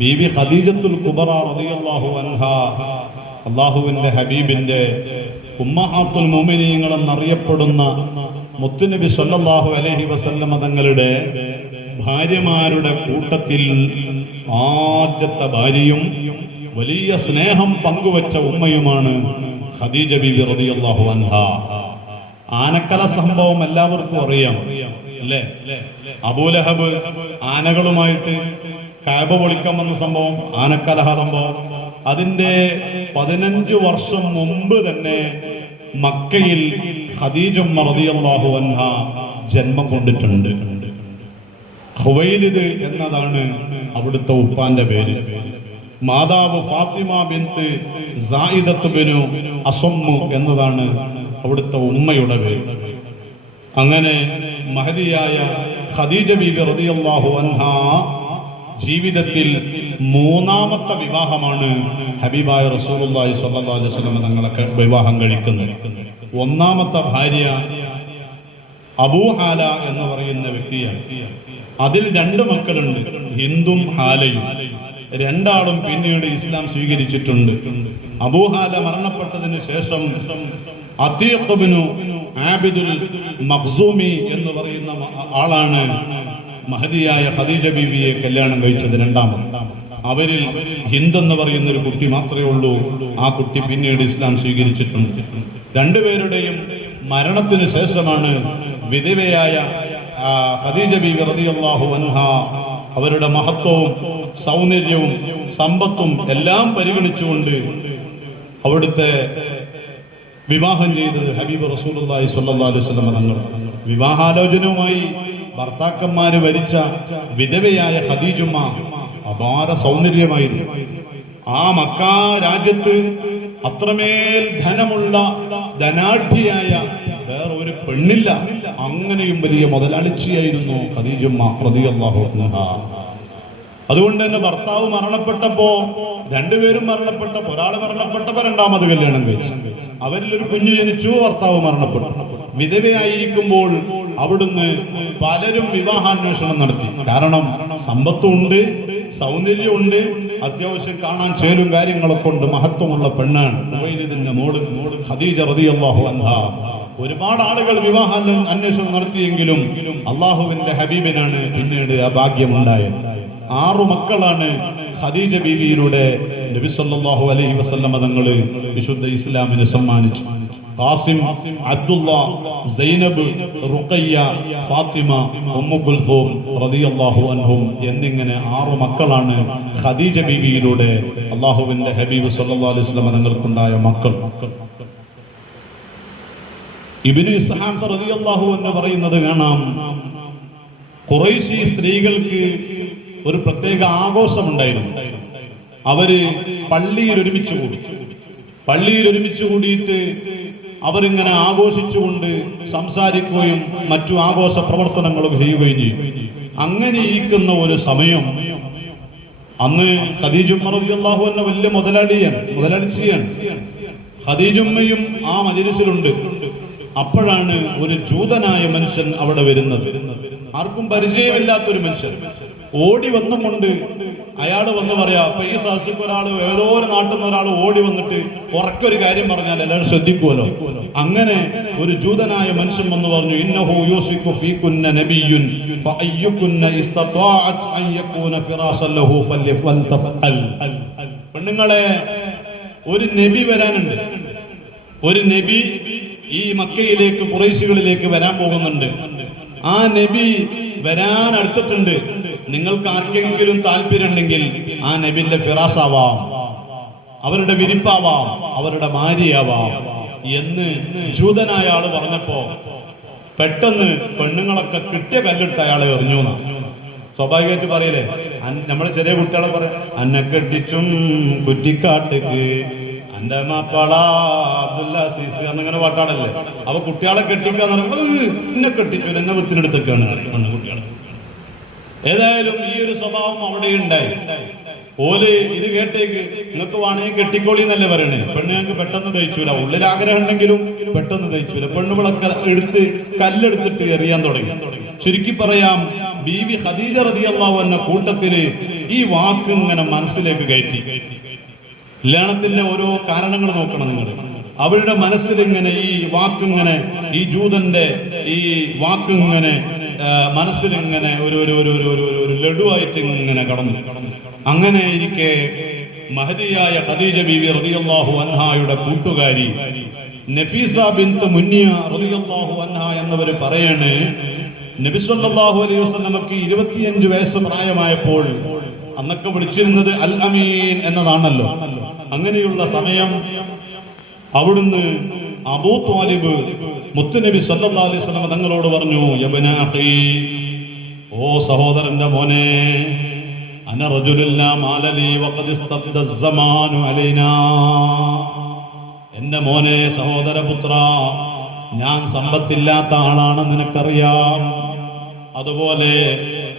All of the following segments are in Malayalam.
ബീബി ഖദീജത്തുൽ കുബറ റളിയല്ലാഹു അൻഹാ, അല്ലാഹുവിൻ്റെ ഹബീബിൻ്റെ ഉമ്മഹാത്തുൽ മുഅ്മിനീങ്ങൾ എന്നറിയപ്പെടുന്ന മുത്തുനബി സല്ലല്ലാഹു അലൈഹി വസല്ലമ തങ്ങളുടെ ഭാര്യമാരുടെ കൂട്ടത്തിൽ ആദ്യത്തെ ഭാര്യയും വലിയ സ്നേഹം പങ്കുവച്ച ഉമ്മയുമാണ് ഖദീജ ബീബി റളിയല്ലാഹു അൻഹാ. ആനക്കല സംഭവം എല്ലാവർക്കും അറിയാം അല്ലേ? അബൂലഹബ് ആനകളുമായിട്ട് കഅബ പൊളിക്കാൻ വന്ന സംഭവം, ആനക്കലഹ സംഭവം. അതിൻ്റെ 15 വർഷം മുമ്പ് തന്നെ മക്കയിൽ ഖദീജ റളിയല്ലാഹു അൻഹാ ജന്മം കൊണ്ടിട്ടുണ്ട്. ഖുവൈലിദ് എന്നതാണ് അവിടുത്തെ ഉപ്പാന്റെ പേര്. മാതാവ് ഫാത്തിമ ബിൻത്ത് സായിദത്ത് ബിനു അസമ്മു എന്നതാണ് അവിടുത്തെ ഉമ്മയുടെ പേര്. അങ്ങനെ മഹദിയായ ഖദീജ ബീബി റളിയല്ലാഹു അൻഹാ ജീവിതത്തിൽ 3ാമത്തെ വിവാഹമാണ് ഹബീബായ റസൂലുള്ളാഹി സ്വല്ലല്ലാഹു അലൈഹി വസല്ലം തങ്ങളെ വിവാഹം കഴിക്കുന്നത്. 1ാമത്തെ ഭാര്യ അബൂ ഹാല എന്ന് പറയുന്ന വ്യക്തിയാണ്. അതിൽ 2 മക്കളുണ്ട്, ഹിന്ദും ഹാലയും. 2 ആളും പിന്നീട് ഇസ്ലാം സ്വീകരിച്ചിട്ടുണ്ട്. അബൂ ഹാല മരണപ്പെട്ടതിന് ശേഷം അതീഖ് ഇബ്നു ആബിദുൽ മഖ്സൂമി എന്ന് പറയുന്ന ആളാണ് മഹദിയായ ഖദീജ ബീവിയെ കല്യാണം കഴിച്ചത്. 2ാമത് അവരിൽ ഹിന്ദ് എന്ന് പറയുന്ന ഒരു കുട്ടി മാത്രമേ ഉള്ളൂ. ആ കുട്ടി പിന്നീട് ഇസ്ലാം സ്വീകരിച്ചിട്ടുണ്ട്. 2 പേരുടെയും മരണത്തിന് ശേഷമാണ് വിധവയായ ഖദീജ ബീവി റളിയല്ലാഹു അൻഹാ അവരുടെ മഹത്വവും സൗന്ദര്യവും സമ്പത്തും എല്ലാം പരിഗണിച്ചുകൊണ്ട് അവിടുത്തെ വിവാഹം ചെയ്തത് ഹബീബ് റസൂലുള്ളാഹി സ്വല്ലല്ലാഹു അലൈഹി വസല്ലം തങ്ങൾ. വിവാഹാലോചനവുമായി ഭർത്താക്കന്മാര് വരിച്ച വിധവയായ ഖദീജുമ്മ അപാര സൗന്ദര്യമായിരുന്നു. ആ മക്കാ രാജ്യത്ത് അത്രമേൽ ധനമുള്ള ധനാഢ്യയായ വേറെ ഒരു പെണ്ണില്ല. അങ്ങനെയും വലിയ മുതലാളിച്ചിയായിരുന്നു ഖദീജുമ്മ റളിയല്ലാഹു അൻഹാ. അതുകൊണ്ട് തന്നെ ഭർത്താവ് മരണപ്പെട്ടപ്പോ, 2 പേരും മരണപ്പെട്ടപ്പോ, ഒരാൾ മരണപ്പെട്ടപ്പോ 2ാമത് കല്യാണം കഴിച്ചു. അവരിലൊരു കുഞ്ഞു ജനിച്ചു, ഭർത്താവ് മരണപ്പെട്ടു. വിധവയായിരിക്കുമ്പോൾ അവിടുന്ന് പലരും വിവാഹാന്വേഷണം നടത്തി. കാരണം സമ്പത്തുണ്ട്, സൗന്ദര്യമുണ്ട്, അത്യാവശ്യം കാണാൻ ചേലും കാര്യങ്ങളൊക്കെ ഉണ്ട്, മഹത്വമുള്ള പെണ്ണാണ്. ഖുവൈലിദിന്റെ മോള് ഖദീജ റളിയല്ലാഹു അൻഹാ. ഒരുപാട് ആളുകൾ വിവാഹ അന്വേഷണം നടത്തിയെങ്കിലും അള്ളാഹുവിന്റെ ഹബീബിനാണ് പിന്നീട് ആ ഭാഗ്യമുണ്ടായത്. 6 മക്കളാണ് ഖദീജ ബീവിയിലൂടെ നബി സല്ലല്ലാഹു അലൈഹി വസല്ലം തങ്ങൾ വിശുദ്ധ ഇസ്ലാമിന് സമ്മാനിച്ചു. ഖാസിം, അബ്ദുള്ള, സൈനബ്, റുഖയ്യ, ഫാത്തിമ, ഉമ്മു കുൽസൂം റളിയല്ലാഹു അൻഹും എന്നിങ്ങനെ 6 മക്കളാണ് ഖദീജ ബീവിയിലൂടെ അള്ളാഹുവിന്റെ ഹബീബ് സല്ലല്ലാഹു അലൈഹി വസല്ലം തങ്ങൾക്കുണ്ടായ മക്കൾ. ഇബ്നു ഇസ്ഹാഖ് റളിയല്ലാഹു അൻഹു പറയുന്നത് കാണാം, ഖുറൈശി സ്ത്രീകൾക്ക് ഒരു പ്രത്യേക ആഘോഷമുണ്ടായിരുന്നു. അവര് പള്ളിയിൽ ഒരുമിച്ച് കൂടി. പള്ളിയിൽ ഒരുമിച്ച് കൂടിയിട്ട് അവരിങ്ങനെ ആഘോഷിച്ചുകൊണ്ട് സംസാരിക്കുകയും മറ്റു ആഘോഷ പ്രവർത്തനങ്ങളൊക്കെ ചെയ്യുകയും ചെയ്യും. അങ്ങനെ ഇരിക്കുന്ന ഒരു സമയം അന്ന് ഖദീജുമ്മ റളിയല്ലാഹു അൻഹ വലിയ മുതലാളിച്ചിയാണ്. ഖദീജുമ്മയും ആ മജ്‌ലിസിലുണ്ട്. അപ്പോഴാണ് ഒരു ജൂതനായ മനുഷ്യൻ അവിടെ വരുന്നത്. ആർക്കും പരിചയമില്ലാത്തൊരു മനുഷ്യൻ ഓടി വന്നുകൊണ്ട് അയാൾ വന്ന് പറയാ, അപ്പൊ ഈ സദസ്സിക്ക് ഒരാൾ, ഏതോ ഒരു നാട്ടിൽ നിന്ന് ഒരാൾ ഓടി വന്നിട്ട് ഉറക്കൊരു കാര്യം പറഞ്ഞാൽ എല്ലാവരും ശ്രദ്ധിക്കുമല്ലോ. അങ്ങനെ ഒരു ജൂതനായ മനുഷ്യൻ വന്ന് പറഞ്ഞു, ഇന്നഹു യൂസിഖു ഫീകുന്ന നബിയ്യുൻ ഫഅയ്യുകുന്ന ഇസ്തതാഅത് അൻ യകൂന ഫിറാസൻ ലഹു ഫൽതഫഅൽ. പെണ്ണുങ്ങളെ, ഒരു നബി വരാനുണ്ട്. ഒരു നബി ഈ മക്കയിലേക്ക്, ഖുറൈശികളിലേക്ക് വരാൻ പോകുന്നുണ്ട്. ആ നബി വരാൻ അടുത്തിട്ടുണ്ട്. നിങ്ങൾക്ക് ആർക്കെങ്കിലും താല്പര്യമുണ്ടെങ്കിൽ ആ നബിന്റെ ഫിറാസാവാം, അവരുടെ വിരിപ്പാവാം, അവരുടെ ഭാര്യയാവാം എന്ന് ജൂതനായ ആള് പറഞ്ഞപ്പോ പെട്ടെന്ന് പെണ്ണുങ്ങളൊക്കെ കിട്ടിയ കല്ലെടുത്ത് അയാളെ എറിഞ്ഞു. സ്വാഭാവികമായിട്ട് പറയില്ലേ, നമ്മള് ചെറിയ കുട്ടികളെ പറയാം, അന്നെ കെട്ടിച്ചും കുറ്റിക്കാട്ടേക്ക് എന്റെ മാപ്പാള അബ്ദുല്ല സീസി അങ്ങനെ പാട്ടാടല്ലേ. അപ്പൊ കുട്ടികളെ കെട്ടിക്കാന്ന് പറയുമ്പോ എന്നെ കെട്ടിച്ചു, എന്നെ വിത്തിനെടുത്തൊക്കെയാണ് കുട്ടികളെ. ഏതായാലും ഈ ഒരു സ്വഭാവം അവിടെ ഉണ്ടായി. ഓല് ഇത് കേട്ടേക്ക് നിങ്ങൾക്ക് വേണമെങ്കിൽ കെട്ടിക്കോളി എന്നല്ലേ പറയണേ. പെണ്ണ് ഞങ്ങൾക്ക് പെട്ടെന്ന് ദഹിച്ചൂല, ഉള്ളിൽ ആഗ്രഹം ഉണ്ടെങ്കിലും പെട്ടെന്ന് ദഹിച്ചൂല. പെണ്ണുകളൊക്കെ എടുത്ത് കല്ലെടുത്തിട്ട് എറിയാൻ തുടങ്ങി. ചുരുക്കി പറയാം, ബീവി ഖദീജ റളിയല്ലാഹു അൻഹ കൂട്ടത്തില് ഈ വാക്ക് ഇങ്ങനെ മനസ്സിലേക്ക് കയറ്റി. കല്യാണത്തിന്റെ ഓരോ കാരണങ്ങൾ നോക്കണം നിങ്ങൾ. അവരുടെ മനസ്സിൽ ഇങ്ങനെ ഈ വാക്കിങ്ങനെ, ഈ ജൂതന്റെ ഈ വാക്കിങ്ങനെ മനസ്സിലിങ്ങനെ ഒരു ഒരു ഒരു ഒരു ഒരു ലഡുവായിട്ട് ഇങ്ങനെ കടന്നു. അങ്ങനെ ഇരിക്കെ മഹദിയായ ഖദീജ ബീവി റളിയല്ലാഹു അൻഹായുടെ കൂട്ടുകാരി നഫീസ ബിൻത്ത് മുന്നിയ റളിയല്ലാഹു അൻഹ എന്നവർ പറയാണ്, നബി സല്ലല്ലാഹു അലൈഹി വസല്ലമക്ക് 25 വയസ്സ് പ്രായമായപ്പോൾ, അന്നൊക്കെ വിളിച്ചിരുന്നത് അൽ അമീൻ എന്നതാണല്ലോ, അങ്ങനെയുള്ള സമയം അവിടുന്ന് അബൂ ത്വാലിബ് മുത്തുനബി സല്ലല്ലാഹു അലൈഹി വസല്ലം തങ്ങളോട് പറഞ്ഞു, യബ്ന അഖീ, ഓ സഹോദരന്റെ മോനെ, അന റജുലുൻ ലാ മാല ലീ വഖദ് ഇസ്തദ്ദ അസ്സമാനു അലൈനാ, എന്റെ മോനെ, സഹോദരപുത്ര, ഞാൻ സമ്പത്തില്ലാത്ത ആളാണെന്ന് നിനക്കറിയാം. അതുപോലെ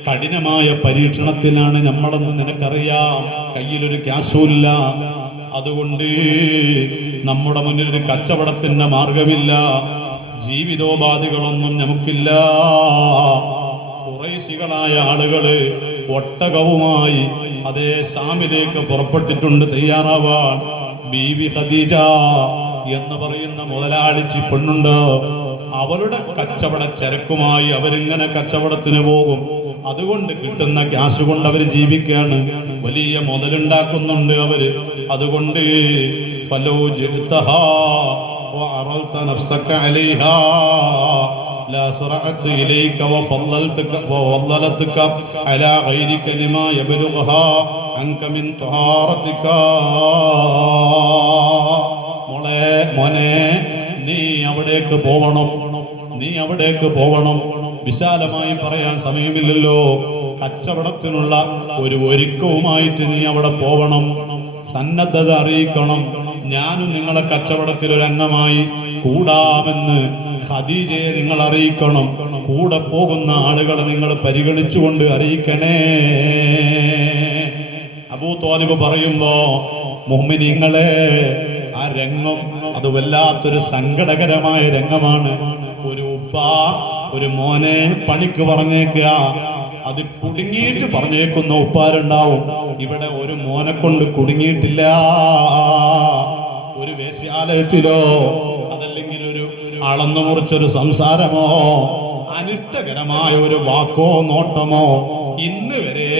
കഠിനമായ പരീക്ഷണത്തിലാണ് നമ്മളെന്ന് നിനക്കറിയാം. കയ്യിലൊരു ക്യാഷുമില്ല. അതുകൊണ്ട് നമ്മുടെ മുന്നിൽ ഒരു കച്ചവടത്തിന്റെ മാർഗമില്ല, ജീവിതോപാധികളൊന്നും നമുക്കില്ല. ഖുറൈശികളായ ആളുകള് ഒട്ടകവുമായി അതേ ശാമിലേക്ക് പുറപ്പെട്ടിട്ടുണ്ട് തയ്യാറാവാൻ. ബീവി ഖദീജ എന്ന് പറയുന്ന മുതലാളിച്ചി പെണ്ണുണ്ട്, അവളുടെ കച്ചവട ചരക്കുമായി അവരിങ്ങനെ കച്ചവടത്തിന് പോകും. അതുകൊണ്ട് കിട്ടുന്ന ക്യാഷ് കൊണ്ട് അവർ ജീവിക്കുകയാണ്, വലിയ മുതലുണ്ടാക്കുന്നുണ്ട് അവര്. അതുകൊണ്ട് ഫലോ ജിഅ്തഹാ വഅറൽത നഫ്സക അലൈഹാ ലസറഅത് ഇലൈക വഫളലതുക അലാ ഗൈരിക ലിമാ യബ്ലുഗഹാ അൻക മിൻ തഹാറതിക. മോനെ, നീ അവിടേക്ക് പോവണം, നീ അവിടേക്ക് പോവണം. വിശാലമായി പറയാൻ സമയമില്ലല്ലോ. കച്ചവടത്തിനുള്ള ഒരു ഒരുക്കവുമായിട്ട് നീ അവിടെ പോവണം, സന്നദ്ധത അറിയിക്കണം. ഞാനും നിങ്ങളെ കച്ചവടത്തിൽ ഒരു അംഗമായി കൂടാമെന്ന് ഖദീജയെ നിങ്ങൾ അറിയിക്കണം. കൂടെ പോകുന്ന ആളുകളെ നിങ്ങൾ പരിഗണിച്ചുകൊണ്ട് അറിയിക്കണേ. അബൂ ത്വാലിബ് പറയുമ്പോ, മുഅ്മിനീങ്ങളെ, ആ രംഗം അത് വല്ലാത്തൊരു സങ്കടകരമായ രംഗമാണ്. ഒരു ഉപ്പ ഒരു മോനെ പണിക്ക് പറഞ്ഞേക്കുക, അത് കുടുങ്ങിയിട്ട് പറഞ്ഞേക്കുന്ന ഉപ്പാരുണ്ടാവും. ഇവിടെ ഒരു മോനെ കൊണ്ട് കുടുങ്ങിയിട്ടില്ല. ഒരു വേശ്യാലയത്തിലോ അതല്ലെങ്കിൽ ഒരു അളന്നു മുറിച്ചൊരു സംസാരമോ അനിഷ്ടകരമായ ഒരു വാക്കോ നോട്ടമോ ഇന്ന് വരെ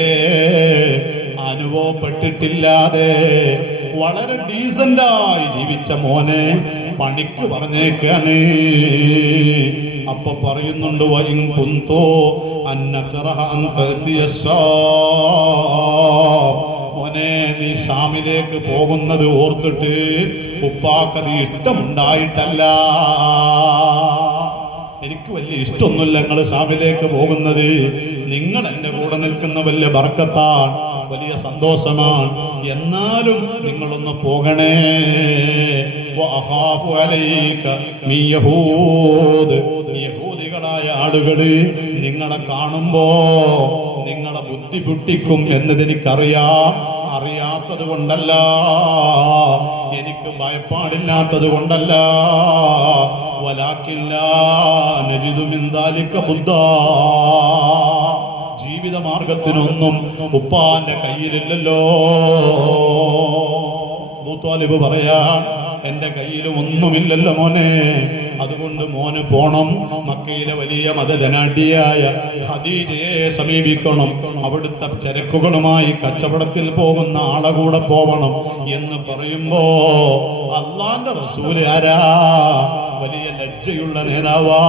അനുഭവപ്പെട്ടിട്ടില്ലാതെ വളരെ ഡീസന്റായി ജീവിച്ച മോനെ പണിക്ക് പറഞ്ഞേക്കാണ്. അപ്പൊ പറയുന്നുണ്ട്, വഇൻ കുന്തോ അന്നകറഹ അൻ തഅതിയസ്സാം, മോനെ, നീ ഷാമിലേക്ക് പോകുന്നത് ഓർത്തിട്ട് ഉപ്പാക്കത് ഇഷ്ടമുണ്ടായിട്ടല്ല. എനിക്ക് വലിയ ഇഷ്ടമൊന്നുമില്ല നിങ്ങൾ ഷാമിലേക്ക് പോകുന്നത്. നിങ്ങൾ എൻ്റെ കൂടെ നിൽക്കുന്ന വലിയ ബർക്കത്താണ്, വലിയ സന്തോഷമാണ്. എന്നാലും നിങ്ങളൊന്ന് പോകണേ. യഹൂദികളായ ആളുകള് നിങ്ങളെ കാണുമ്പോ നിങ്ങളെ ബുദ്ധി പൊട്ടിക്കും എന്നതെനിക്കറിയാം. അറിയാത്തത് കൊണ്ടല്ല, എനിക്ക് ഭയപ്പാടില്ലാത്തത് കൊണ്ടല്ല. ജീവിത മാർഗത്തിനൊന്നും ഉപ്പാന്റെ കയ്യിലില്ലല്ലോ. അബൂ ത്വാലിബ് പറയാ, എന്റെ കയ്യിലും ഒന്നുമില്ലല്ലോ മോനെ. അതുകൊണ്ട് മോന് പോണം, മക്കയിലെ വലിയ മതജനാഢ്യയായ ഖദീജയെ സമീപിക്കണം, അവിടുത്തെ ചരക്കുകളുമായി കച്ചവടത്തിൽ പോകുന്ന ആളെ കൂടെ പോവണം എന്ന് പറയുമ്പോ അള്ളാന്റെ റസൂൽ ആരാ? വലിയ ലജ്ജയുള്ള നേതാവാ,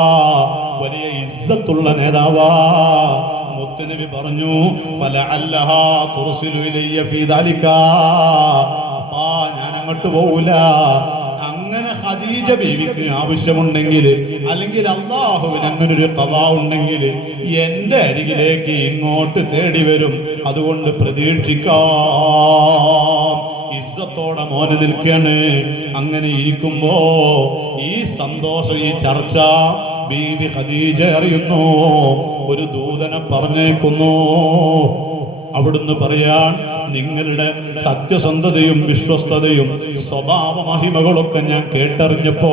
വലിയ ഇസ്സത്തുള്ള നേതാവാ. മുത്തുനബി പറഞ്ഞു, ഫലഅല്ലഹാ തുർസിലു ഇലയ്യ ഫീ ദാലിക, ഞാൻ അങ്ങോട്ട് പോകൂല. അങ്ങനെ ഖദീജ ബീവിക്ക് ആവശ്യമുണ്ടെങ്കിൽ, അല്ലെങ്കിൽ അള്ളാഹുവിന് അങ്ങനെ ഒരു ഖദാ ഉണ്ടെങ്കിൽ എന്റെ അരികിലേക്ക് ഇങ്ങോട്ട് തേടി വരും. അതുകൊണ്ട് പ്രതീക്ഷിക്കാം. ഇസ്സത്തോടെ മോന് നിൽക്കാണ്. അങ്ങനെ ഇരിക്കുമ്പോ ഈ സന്തോഷം, ഈ ചർച്ച ബീവി ഖദീജ അറിയുന്നു. ഒരു ദൂതനെ പറഞ്ഞേക്കുന്നു. അവിടുന്ന് പറയാൻ, നിങ്ങളുടെ സത്യസന്ധതയും വിശ്വസ്തതയും സ്വഭാവ മഹിമകളൊക്കെ ഞാൻ കേട്ടറിഞ്ഞപ്പോ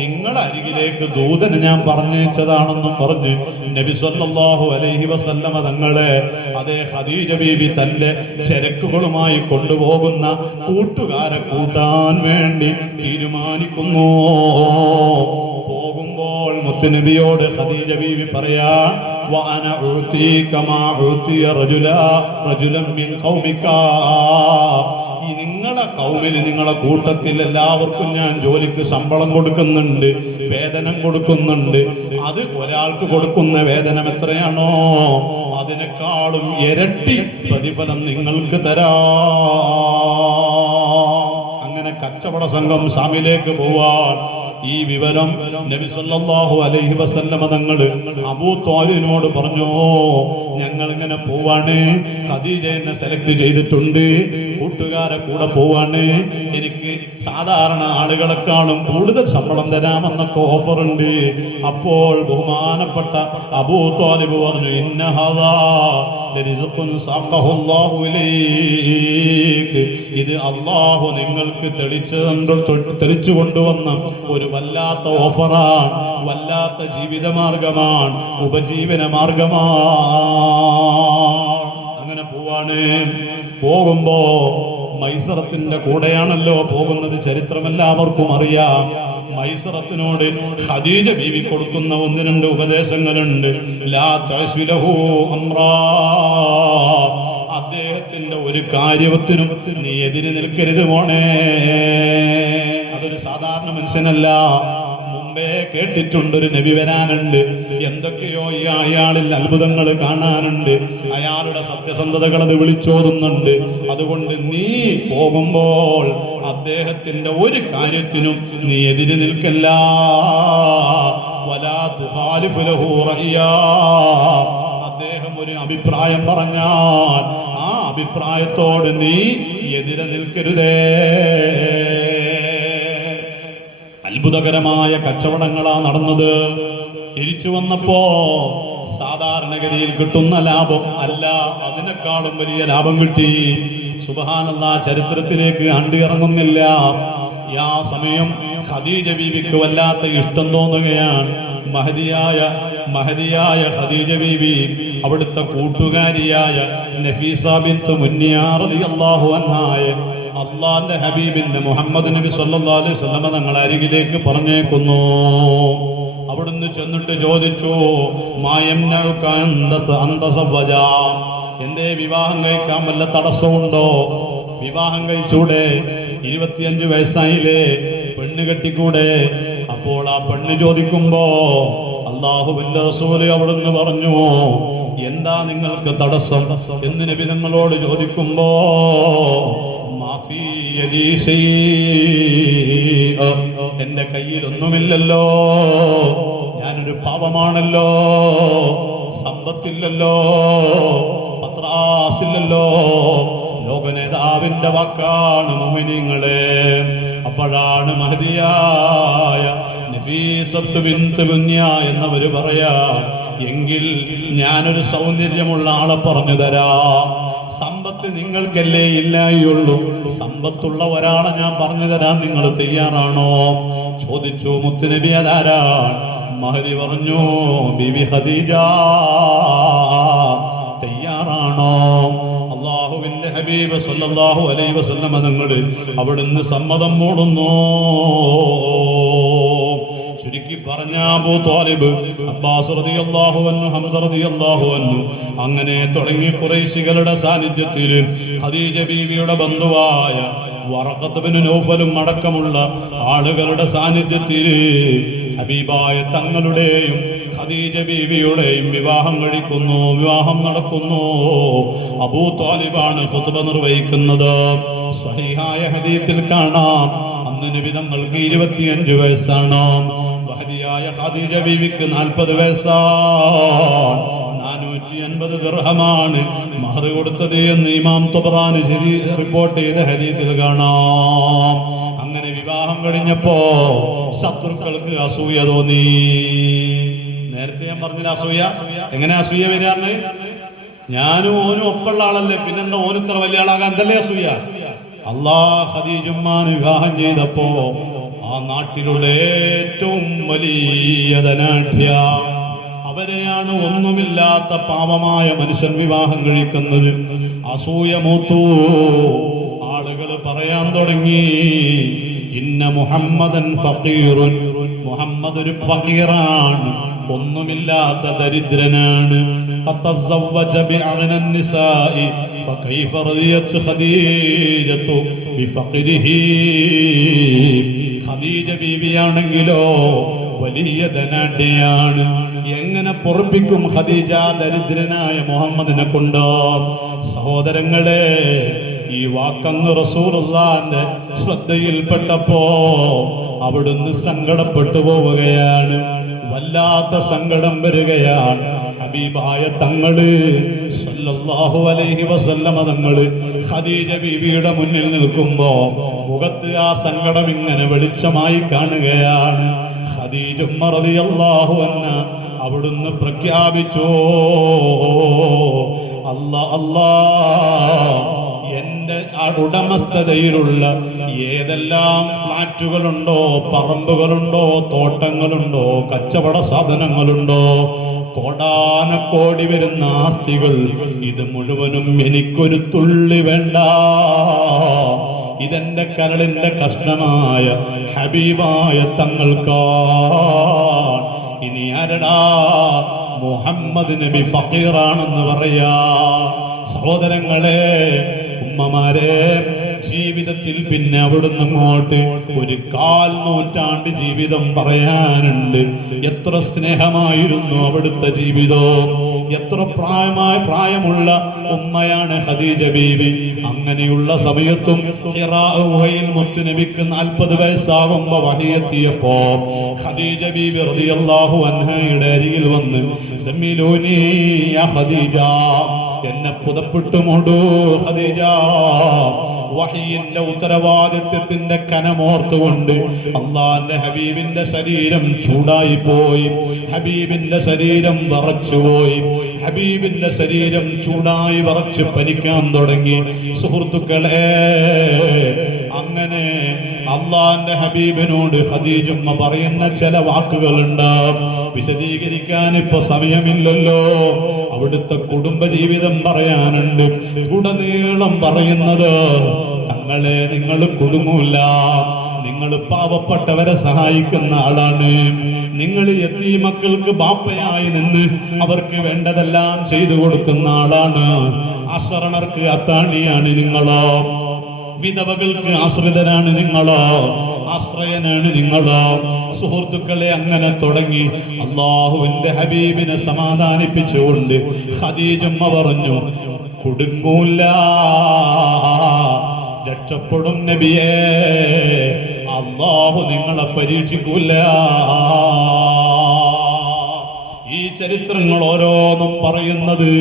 നിങ്ങളുടെ അരികിലേക്ക് ദൂതന് ഞാൻ പറഞ്ഞയച്ചതാണെന്നും പറഞ്ഞ് നബി സല്ലല്ലാഹു അലൈഹി വസല്ലമ തങ്ങളെ അതേ ഖദീജ ബീവി തന്റെ ചരക്കുകളുമായി കൊണ്ടുപോകുന്ന കൂട്ടുകാരെ കൂട്ടാൻ വേണ്ടി തീരുമാനിക്കുന്നു. പോകുമ്പോൾ മുത്തുനബിയോട് ഖദീജ ബീവി പറയാ, വഅന ഉഅതീക മാ ഉഅതിയ റജുലൻ മിൻ ഖൗമിക, ഈ നിങ്ങളെ കൗമിൽ നിങ്ങളെ കൂട്ടത്തിൽ എല്ലാവർക്കും ഞാൻ ജോലിക്ക് ശമ്പളം കൊടുക്കുന്നുണ്ട്, വേതനം കൊടുക്കുന്നുണ്ട്. അത് ഒരാൾക്ക് കൊടുക്കുന്ന വേതനം എത്രയാണോ അതിനേക്കാളും ഇരട്ടി പ്രതിഫലം നിങ്ങൾക്ക് തരാം. അങ്ങനെ കച്ചവട സംഘം ഷാമിലേക്ക് പോവാൻ ഈ വിവരം നബി സല്ലല്ലാഹു അലൈഹി വസല്ലമ തങ്ങൾ അബൂ ത്വാലിബിനോട് പറഞ്ഞു, ഞങ്ങൾ ഇങ്ങനെ പോവാണ്, ഖദീജ എന്നെ സെലക്ട് ചെയ്തിട്ടുണ്ട്, കൂട്ടുകാരെ കൂടെ പോവാണ്, എനിക്ക് സാധാരണ ആളുകളെക്കാളും കൂടുതൽ ശമ്പളം തരാമെന്നൊക്കെ ഓഫർ ഉണ്ട്. അപ്പോൾ ബഹുമാനപ്പെട്ട അബൂ ത്വാലിബ് പറഞ്ഞു, ഇന്ന ഹാദാ ലരിസ്ഖുൻ സഖഹുല്ലാഹു ഇലൈക്, ഇത് അല്ലാഹു നിങ്ങൾക്ക് തെളിച്ചു കൊണ്ടുവന്ന ഒരു വല്ലാത്ത ഓഫറാണ്, വല്ലാത്ത ജീവിത മാർഗമാണ്, ഉപജീവന മാർഗമാണ്. അങ്ങനെ പോവാണ്. പോകുമ്പോ മൈസറത്തിന്റെ കൂടെയാണല്ലോ പോകുന്നത്, ചരിത്രം എല്ലാവർക്കും അറിയാം. മൈസറത്തിനോട് ഖദീജ ബീവി കൊടുക്കുന്ന ഒന്ന് രണ്ട് ഉപദേശങ്ങളുണ്ട്. ലാ തഅ്ശിലഹു അംറാ, അദ്ദേഹത്തിന്റെ ഒരു കാര്യത്തിനും നീ എതിര് നിൽക്കരുത് മോനെ. അതൊരു സാധാരണ മനുഷ്യനല്ല. മുമ്പേ കേട്ടിട്ടുണ്ട് ഒരു നബി വരാനുണ്ട്, എന്തൊക്കെയോ അയാളിൽ അത്ഭുതങ്ങൾ കാണാനുണ്ട്, അയാളുടെ സത്യസന്ധതകൾ അത് വിളിച്ചോതുന്നുണ്ട്. അതുകൊണ്ട് നീ പോകുമ്പോൾ അദ്ദേഹത്തിന്റെ ഒരു കാര്യത്തിനും നീ എതിര് നിൽക്കല്ല. വലാ തുഖാലിഫു ലഹു റഅയാ, അദ്ദേഹം ഒരു അഭിപ്രായം പറഞ്ഞാൽ ആ അഭിപ്രായത്തോട് നീ എതിരെ നിൽക്കരുതേ. അത്ഭുതകരമായ കച്ചവടങ്ങളാ നടന്നത്. തിരിച്ചു വന്നപ്പോ സാധാരണഗതിയിൽ കിട്ടുന്ന ലാഭം അല്ല, അതിനേക്കാളും വലിയ ലാഭം കിട്ടി. സുബ്ഹാനല്ലാഹ്, ചരിത്രത്തിലേക്ക് അണ്ടിയിറങ്ങുന്നില്ല. ആ സമയം ഖദീജ ബീവിക്ക് വല്ലാത്ത ഇഷ്ടം തോന്നുകയാണ്. മഹദിയായ ഖദീജ ബീവി അവിടുത്തെ കൂട്ടുകാരിയായ നഫീസ ബിൻത്ത് മുന്നിയ റളിയല്ലാഹു അൻഹായ അള്ളാന്റെ ഹബീബിന്റെ മുഹമ്മദ് നബി സല്ലല്ലാഹു അലൈഹി വസല്ലം തങ്ങളെ അരികിലേക്ക് പറഞ്ഞേക്കുന്നു. അവിടുന്ന് ചെന്നിട്ട് ചോദിച്ചു, എന്തേ വിവാഹം കഴിക്കാൻ വല്ല തടസ്സമുണ്ടോ? വിവാഹം കഴിച്ചൂടെ? 25 വയസ്സായില്ലേ, പെണ്ണ് കെട്ടിക്കൂടെ? അപ്പോൾ ആ പെണ്ണ് ചോദിക്കുമ്പോ അല്ലാഹുവിന്റെ റസൂല് അവിടുന്ന് പറഞ്ഞു, എന്താ നിങ്ങൾക്ക് തടസ്സം എന്ന് നബി തങ്ങളോട് ചോദിക്കുമ്പോ എന്റെ കയ്യിലൊന്നുമില്ലല്ലോ, ഞാനൊരു പാവമാണല്ലോ, സമ്പത്തില്ലല്ലോ, പത്രാസില്ലല്ലോ. ലോകനേതാവിന്റെ വാക്കാണ് മുഅ്മിനീങ്ങളെ. അപ്പോഴാണ് മഹദിയായ നഫീസത്ത് ബിൻത്ത് മുന്നിയ എന്നവര് പറയാ, എങ്കിൽ ഞാനൊരു സൗന്ദര്യമുള്ള ആളെ പറഞ്ഞു തരാം. സമ്പത്ത് നിങ്ങൾക്കല്ലേ ഇല്ലായുള്ളൂ, സമ്പത്തുള്ള ഒരാളെ ഞാൻ പറഞ്ഞു തരാൻ നിങ്ങൾ തയ്യാറാണോ? ചോദിച്ചു. മുത്തുനബി അതാരാണ്? മഹദി പറഞ്ഞു, ബീവി ഖദീജ. തയ്യാറാണോ? അല്ലാഹുവിന്റെ ഹബീബ് സല്ലല്ലാഹു അലൈഹി വസല്ലം തങ്ങൾ അവിടുന്ന് സമ്മതം മൂടുന്നു. ചുരുക്കി പറഞ്ഞ അബൂ ത്വാലിബ്, അബ്ബാസ് റളിയല്ലാഹു അൻഹു, ഹംസ റളിയല്ലാഹു അൻഹു, അങ്ങനെ തുടങ്ങി ഖുറൈശികളുടെ സാന്നിധ്യത്തിൽ ഖദീജ ബീവിയുടെ ബന്ധുവായ വറഖത്ത് ബിൻ നൗഫലും അടക്കമുള്ള ആളുകളുടെ സാന്നിധ്യത്തിൽ ഹബീബായ തങ്ങളുടെയും ഖദീജ ബീവിയുടെയും വിവാഹം കഴിക്കുന്നു, വിവാഹം നടക്കുന്നു. അബൂ ത്വാലിബാണ് ഖുത്ബ നിർവഹിക്കുന്നത്. സ്വഹീഹായ ഹദീസിൽ കാണാം, അന്ന് നബി തങ്ങൾക്ക് 25 വയസ്സാണ്. മഹദിയായ ഖദീജ ബീവിക്ക് 40 വയസ്സാണ്. 450 ദിർഹമാണ് മഹർ കൊടുത്തത് എന്ന് ഇമാം തബറാനി റിപ്പോർട്ട് ചെയ്ത ഹദീസിൽ കാണാം. അങ്ങനെ വിവാഹം കഴിഞ്ഞപ്പോ ശത്രുക്കൾക്ക് അസൂയ തോന്നി. നേരത്തെ ഞാൻ പറഞ്ഞില്ല അസൂയ. എങ്ങനെ അസൂയ വരാന്ന്? ഞാനും ഓനും ഒപ്പുള്ള ആളല്ലേ, പിന്നെന്താ ഓന് ഇത്ര വലിയ ആളാകാൻ? എന്തല്ലേ അസൂയ? അല്ലാഹ് ഖദീജുമ്മാനെ വിവാഹം ചെയ്തപ്പോ ആ ആ നാട്ടിലുള്ള ഏറ്റവും വലിയ ധനാഢ്യ. അവരെയാണ് ഒന്നുമില്ലാത്ത പാവമായ മനുഷ്യൻ വിവാഹം കഴിക്കുന്നത്. അസൂയ മൂത്തു. ആളുകൾ പറയാൻ തുടങ്ങി, ഇന്ന മുഹമ്മദൻ ഫഖീറുൻ, മുഹമ്മദ് ഒരു ഫഖീറാണ്, ഒന്നുമില്ലാത്ത ദരിദ്രനാണ്. ഖതസവ്വജ ബിഅഗ്ന നിസാഇ ഫകൈഫ റദിയത് ഖദീജതു ബിഫഖിരിഹി. ഖദീജ ബീവിയാണെങ്കിലോ വലിയ ധനാഢ്യയാണ്. എങ്ങനെ പൊറുപ്പിക്കും ഖദീജ ദരിദ്രനായ മുഹമ്മദിനെ കൊണ്ട്? സഹോദരങ്ങളെ, ഈ വാക്കങ്ങ് റസൂലുള്ളാഹിന്റെ ശ്രദ്ധയിൽപ്പെട്ടപ്പോ അവിടുന്ന് സങ്കടപ്പെട്ടു പോവുകയാണ്. വല്ലാത്ത സങ്കടം വരികയാണ്. ഹബീബായ തങ്ങള് സല്ലല്ലാഹു അലൈഹി വസല്ലമ തങ്ങള് ഖദീജ ബീവിയുടെ മുന്നിൽ നിൽക്കുമ്പോ മുഖത്ത് ആ സങ്കടം ഇങ്ങനെ വെളിച്ചമായി കാണുകയാണ്. ഖദീജ റളിയല്ലാഹു അൻഹ അവിടുന്ന് പ്രഖ്യാപിച്ചു, അല്ലാ, എന്റെ ഉടമസ്ഥതയിലുള്ള ഏതെല്ലാം ഫ്ലാറ്റുകളുണ്ടോ, പറമ്പുകളുണ്ടോ, തോട്ടങ്ങളുണ്ടോ, കച്ചവട സാധനങ്ങളുണ്ടോ, കോടാനക്കോടി വരുന്ന ആസ്തികൾ, ഇത് മുഴുവനും എനിക്കൊരു തുള്ളി വേണ്ട. ഇതെന്റെ കരളിന്റെ കഷ്ണമായ ഹബീബായ തങ്ങൾക്കാണ്. ഇനി ആരടാ മുഹമ്മദ് നബി ഫഖീറാണെന്ന് പറയാ? സഹോദരങ്ങളെ, ഉമ്മമാരെ, ജീവിതത്തിൽ പിന്നെ അവിടുന്ന് അങ്ങോട്ട് ഒരു 1/4 നൂറ്റാണ്ട് ജീവിതം പറയാനുണ്ട്. എത്ര സ്നേഹമായിരുന്നു അവിടുത്തെ ജീവിതം. എത്ര പ്രായമുള്ള ഉമ്മയാണ് ഖദീജ ബീവി. അങ്ങനെയുള്ള സമയത്തും ഹിറാ ഗുഹയിൽ മുത്തുനബിക്ക് 40 വയസ്സാകുമ്പോ വഹിയെത്തിയപ്പോ ഖദീജ ബീവി റളിയല്ലാഹു അൻഹയുടെ അരികിൽ വന്ന്, സമ്മിലൂനി യാ ഖദീജ, എന്നെ പുതപ്പിട്ട് മൂടൂ ഖദീജ. വഹിയിന്റെ ഉത്തരവാദിത്വത്തിന്റെ കനമോർത്തുകൊണ്ട് അള്ളാന്റെ ഹബീബിന്റെ ശരീരം ചൂടായി പോയി, ഹബീബിന്റെ ശരീരം വിറച്ചുപോയി, ഹബീബിന്റെ ശരീരം ചൂടായി വിറച്ച് പനിക്കാൻ തുടങ്ങി. സുഹൃത്തുക്കളെ, അങ്ങനെ അള്ളാന്റെ ഹബീബിനോട് ഖദീജമ്മ പറയുന്ന ചില വാക്കുകളുണ്ട്. വിശദീകരിക്കാൻ ഇപ്പൊ സമയമില്ലല്ലോ. അവിടുത്തെ കുടുംബജീവിതം പറയാനുണ്ട്. ഉടനീളം പറയുന്നത്, തങ്ങളെ, നിങ്ങൾ കുടുങ്ങൂല, നിങ്ങൾ പാവപ്പെട്ടവരെ സഹായിക്കുന്ന ആളാണ്. നിങ്ങൾ യതീമക്കൾക്ക് ബാപ്പയായി നിന്ന് അവർക്ക് വേണ്ടതെല്ലാം ചെയ്തു കൊടുക്കുന്ന ആളാണ്. അശരണർക്ക് അത്താണിയാണ് നിങ്ങളോ, വിധവകൾക്ക് ആശ്രിതനാണ് നിങ്ങളോ, ആശ്രയനാണ് നിങ്ങളോ. സുഹൃത്തുക്കളെ, അങ്ങനെ തുടങ്ങി അള്ളാഹുവിന്റെ ഹബീബിനെ സമാധാനിപ്പിച്ചുകൊണ്ട് ഖദീജമ്മ പറഞ്ഞു, കുടുങ്ങൂല, രക്ഷപ്പെടും നബിയേ, അള്ളാഹു നിങ്ങളെ പരീക്ഷിക്കൂല. ഈ ചരിത്രങ്ങൾ ഓരോന്നും പറയുന്നത്,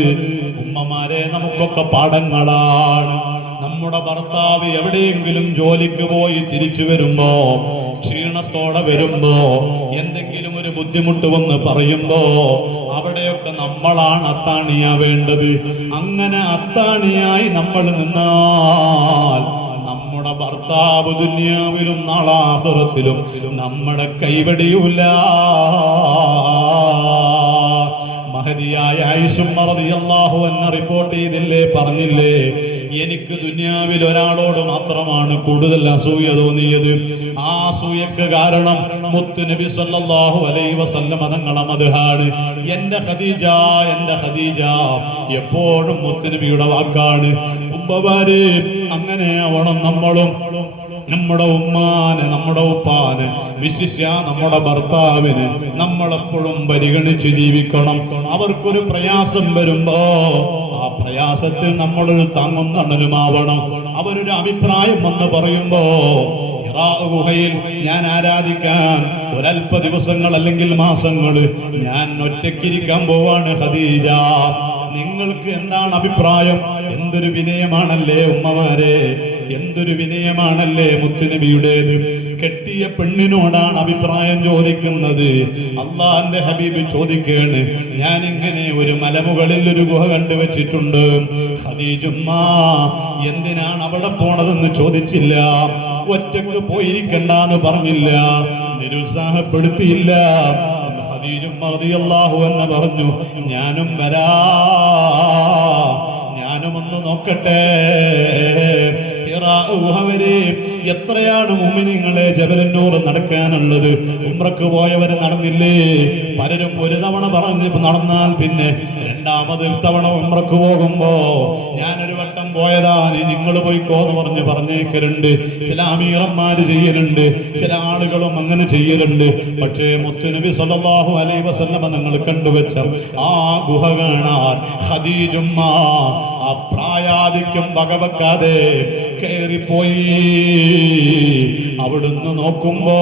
ഉമ്മമാരെ, നമുക്കൊക്കെ പാഠങ്ങളാണ്. നമ്മുടെ ഭർത്താവ് എവിടെയെങ്കിലും ജോലിക്ക് പോയി തിരിച്ചു വരുമ്പോ, ക്ഷീണത്തോടെ വരുമ്പോ, എന്തെങ്കിലും ഒരു ബുദ്ധിമുട്ട് വന്ന് പറയുമ്പോ, അവിടെയൊക്കെ നമ്മളാണ് അത്താണിയാവേണ്ടത്. അങ്ങനെ അത്താണിയായി നമ്മൾ നിന്നാൽ നമ്മുടെ ഭർത്താവ് ദുനിയാവിലും നാളെ ആഖിറത്തിലും നമ്മുടെ കൈവടിയൂല. മഹദിയായ ആയിഷ റളിയല്ലാഹു അൻഹ റിപ്പോർട്ട് ചെയ്തില്ലേ, പറഞ്ഞില്ലേ, എനിക്ക് ദുനിയാവിൽ ഒരാളോട് മാത്രമാണ് കൂടുതൽ അസൂയ തോന്നിയത്. ആ അസൂയക്ക് കാരണം മുത്തുനബി സല്ലല്ലാഹു അലൈഹി വസല്ലം തങ്ങളെ മദ്ഹാണ്. എന്റെ ഖദീജ, എന്റെ ഖദീജ, എപ്പോഴും മുത്തുനബിയുടെ വാക്കാണ്. ഉമ്മമാരെ, അങ്ങനെ ആവണം നമ്മളും. നമ്മുടെ ഉമ്മാന്, നമ്മുടെ ഉപ്പാന്, വിശിഷ്യ നമ്മുടെ ഭർത്താവിന് നമ്മളെപ്പോഴും പരിഗണിച്ച് ജീവിക്കണം. അവർക്കൊരു പ്രയാസം വരുമ്പോ ആ പ്രയാസത്തിൽ നമ്മളൊരു താങ്ങും തണലുമാവണം. അവരൊരു അഭിപ്രായം എന്ന് പറയുമ്പോ, ഹിറാ ഗുഹയിൽ ഞാൻ ആരാധിക്കാൻ ഒരല്പ ദിവസങ്ങൾ അല്ലെങ്കിൽ മാസങ്ങൾ ഞാൻ ഒറ്റയ്ക്കിരിക്കാൻ പോവാണ് ഖദീജ, നിങ്ങൾക്ക് എന്താണ് അഭിപ്രായം? എന്തൊരു വിനയമാണല്ലേ ഉമ്മമാരെ, എന്തൊരു വിനയമാണല്ലേ മുത്തുനബിയുടേത്. കെട്ടിയ പെണ്ണിനോടാണ് അഭിപ്രായം ചോദിക്കുന്നത്. അള്ളാന്റെ ഹബീബ് ചോദിക്കുകയാണ്, ഞാൻ ഇങ്ങനെ ഒരു മലമുകളിൽ ഒരു ഗുഹ കണ്ടുവച്ചിട്ടുണ്ട്. ഖദീജുമ്മ എന്തിനാണ് അവിടെ പോണതെന്ന് ചോദിച്ചില്ല, ഒറ്റക്ക് പോയിരിക്കണ്ടെന്ന് പറഞ്ഞില്ല, നിരുത്സാഹപ്പെടുത്തിയില്ല. ഖദീജുമ്മ റളിയല്ലാഹു അൻഹ പറഞ്ഞു, ഞാനും വരാ, ഞാനും ഒന്ന് നോക്കട്ടെ. വരെ എത്രയാണ് മുഅ്മിനീങ്ങളെ ജബലുന്നൂർ നടക്കാനുള്ളത്? ഉംറക്ക് പോയവര് നടന്നില്ലേ? പലരും ഒരു തവണ പറഞ്ഞ് നടന്നാൽ പിന്നെ രണ്ടാമത് തവണ ഉംറക്ക് പോകുമ്പോ ഞാനൊരു വട്ടം പോയതാ, നിങ്ങൾ പോയിക്കോന്ന് പറഞ്ഞേക്കലുണ്ട്. ചില അമീറന്മാര് ചെയ്യലുണ്ട്, ചില ആളുകളും അങ്ങനെ ചെയ്യലുണ്ട്. പക്ഷേ മുത്തുനബി സ്വല്ലല്ലാഹു അലൈഹി വസല്ലമ നിങ്ങൾ കണ്ടുവച്ച ആ ഗുഹ കാണാൻ ഖദീജുമ്മ ആ പ്രായാധിക്യം വകവെക്കാതെ കയറിപ്പോയി. അവിടുന്ന് നോക്കുമ്പോ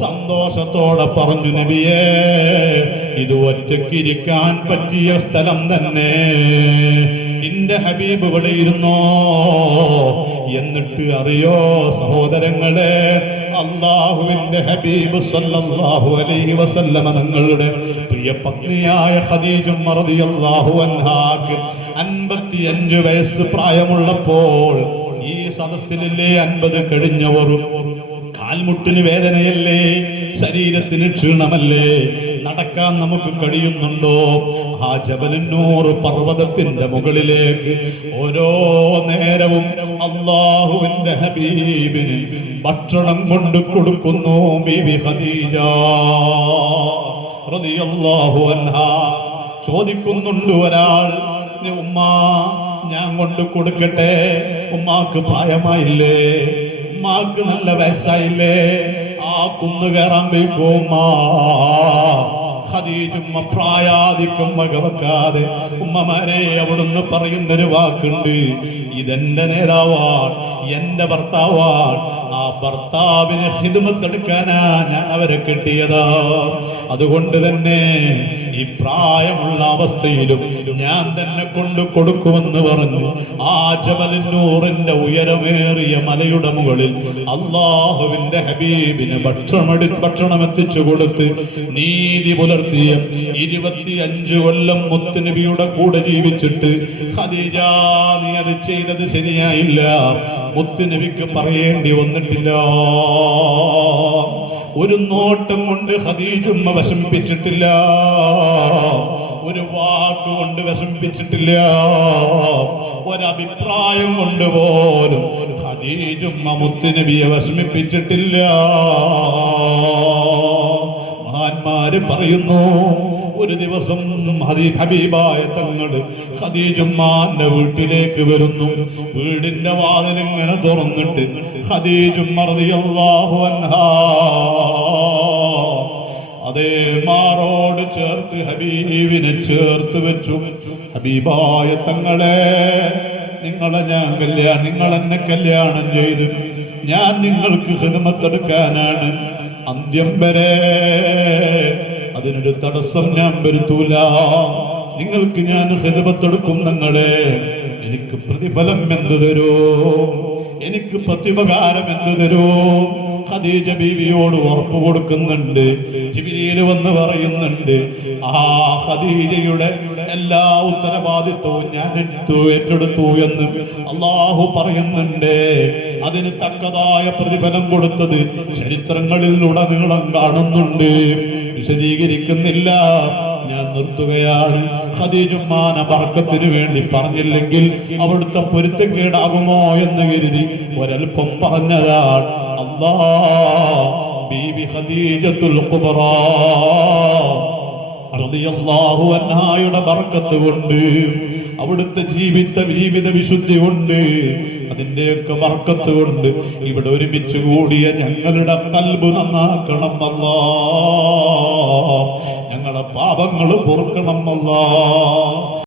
സന്തോഷത്തോടെ പറഞ്ഞു, നബിയേ, ഇത് ഒറ്റയ്ക്കിരിക്കാൻ പറ്റിയ സ്ഥലം തന്നെ. എന്റെ ഹബീബ് ഇവിടെ ഇരുന്നോ? എന്നിട്ട് അറിയോ സഹോദരങ്ങളെ, അല്ലാഹുവിന്റെ ഹബീബ് സല്ലല്ലാഹു അലൈഹി വസല്ലമ തങ്ങളുടെ പ്രിയ പത്നിയായ ഖദീജ റളിയല്ലാഹു അൻഹാക്ക് 55 വയസ്സ് പ്രായമുള്ളപ്പോൾ ഈ സദസ്സിലെ 50 കഴിഞ്ഞവർ കാൽമുട്ടിന് വേദനയല്ലേ, ശരീരത്തിന് ക്ഷീണമല്ലേ, നടക്കാൻ നമുക്ക് കഴിയുന്നുണ്ടോ? ആ ജബലുന്നൂർ പർവ്വതത്തിന്റെ മുകളിലേക്ക് ഓരോ നേരവും അല്ലാഹുവിന്റെ ഹബീബിന് ഭക്ഷണം കൊണ്ട് കൊടുക്കുന്നു ബീബി ഖദീജ റളിയല്ലാഹു അൻഹാ. ചോദിക്കുന്നുണ്ട് ഒരാൾ, ഉമ്മ ഞാൻ കൊണ്ട് കൊടുക്കട്ടെ? ഉമ്മാക്ക് പ്രായമായില്ലേ, ഉമ്മാക്ക് നല്ല വയസ്സായില്ലേ, ആ കുന്നു കയറാൻ വയ്ക്കുമ്മ. ഖദീജുമ്മ പ്രായാധിക്യം വകവെക്കാതെ ഉമ്മമാരെ അവിടുന്ന് പറയുന്നൊരു വാക്കുണ്ട്, ഇതെന്റെ നേതാവാണ്, എന്റെ ഭർത്താവാണ്, ആ ഭർത്താവിന് ഖിദ്മത്ത് എടുക്കാനാ ഞാൻ അവരെ കെട്ടിയതാ. അതുകൊണ്ട് തന്നെ ഈ പ്രായമുള്ള അവസ്ഥയിലും ഞാൻ തന്നെ കൊണ്ട് കൊടുക്കുമെന്ന് പറഞ്ഞു ആ ജബലുന്നൂറിന്റെ ഉയരമേറിയ മലയുടെ മുകളിൽ അല്ലാഹുവിന്റെ ഹബീബിന് ഭക്ഷണം എത്തിച്ചു കൊടുത്ത് നീതി പുലർത്തിയ 25 കൊല്ലം മുത്തുനബിയുടെ കൂടെ ജീവിച്ചിട്ട് ഖദീജ, നീ അത് ചെയ്തത് ശരിയായില്ല, മുത്തുനബിക്ക് പറയേണ്ടി വന്നിട്ടില്ല. ഒരു നോട്ടം കൊണ്ട് ഖദീജുമ്മ വിഷമിപ്പിച്ചിട്ടില്ല, ഒരു വാക്ക് കൊണ്ട് വിഷമിപ്പിച്ചിട്ടില്ല, ഒരഭിപ്രായം കൊണ്ട് പോലും ഖദീജുമ്മ മുത്തുനബിയെ വിഷമിപ്പിച്ചിട്ടില്ല. മഹാന്മാര് പറയുന്നു, ഒരു ദിവസം ഹബീബായ തങ്ങള് ഖദീജുമ്മാന്റെ വീട്ടിലേക്ക് വരുന്നു. വീടിന്റെ വാതിലിങ്ങനെ തുറന്നിട്ട് ഖദീജുമ്മ റളിയല്ലാഹു അൻഹാ അതേ മാറോട് ചേർത്ത് ഹബീബിനെ ചേർത്ത് വെച്ചു. ഹബീബായ തങ്ങളെ, നിങ്ങൾ എന്നെ കല്യാണം ചെയ്ത് ഞാൻ നിങ്ങൾക്ക് ഖിദ്മത്തെടുക്കാനാണ്, അന്ത്യം വരെ അതിനൊരു തടസ്സം ഞാൻ വരുത്തൂല. നിങ്ങൾക്ക് ഞാൻ ഖിദ്മത്തെടുക്കും. നിങ്ങളെ എനിക്ക് പ്രതിഫലം എന്തു തരൂ, എനിക്ക് പ്രത്യുപകാരം എന്തു തരൂ? ഖദീജ ബീവിയോട് ഉറപ്പ് കൊടുക്കുന്നുണ്ട്. ജിബ്രീൽ വന്ന് പറയുന്നുണ്ട്, ആ ഖദീജയുടെ എല്ലാ ഉത്തരവാദിത്വവും ഞാൻ ഏറ്റെടുത്തു എന്ന് അല്ലാഹു പറയുന്നുണ്ട്. അതിന് തക്കതായ പ്രതിഫലം കൊടുത്തത് ചരിത്രങ്ങളിൽ ഉടനീളം കാണുന്നുണ്ട്. വിശദീകരിക്കുന്നില്ല, ഞാൻ നിർത്തുകയാണ്. ഖദീജുമ്മാനെ ബർക്കത്തിന് വേണ്ടി പറഞ്ഞില്ലെങ്കിൽ അവിടുത്തെ പൊരുത്തക്കേടാകുമോ എന്ന് കരുതി ഒരൽപ്പം പറഞ്ഞതാണ്. ബീബി ഖദീജത്തുൽ ഖുബ്റാ റളിയല്ലാഹു അൻഹായുടെ ബർക്കത്ത് കൊണ്ട്, അവിടുത്തെ ജീവിത വിശുദ്ധി കൊണ്ട്, അതിന്റെയൊക്കെ ബർക്കത്ത് കൊണ്ട് ഇവിടെ ഒരുമിച്ച് കൂടിയ ഞങ്ങളുടെ ഖൽബ് നന്നാക്കണം അല്ലാഹ്, ഞങ്ങളുടെ പാപങ്ങൾ പൊറുക്കണം അല്ലാഹ്.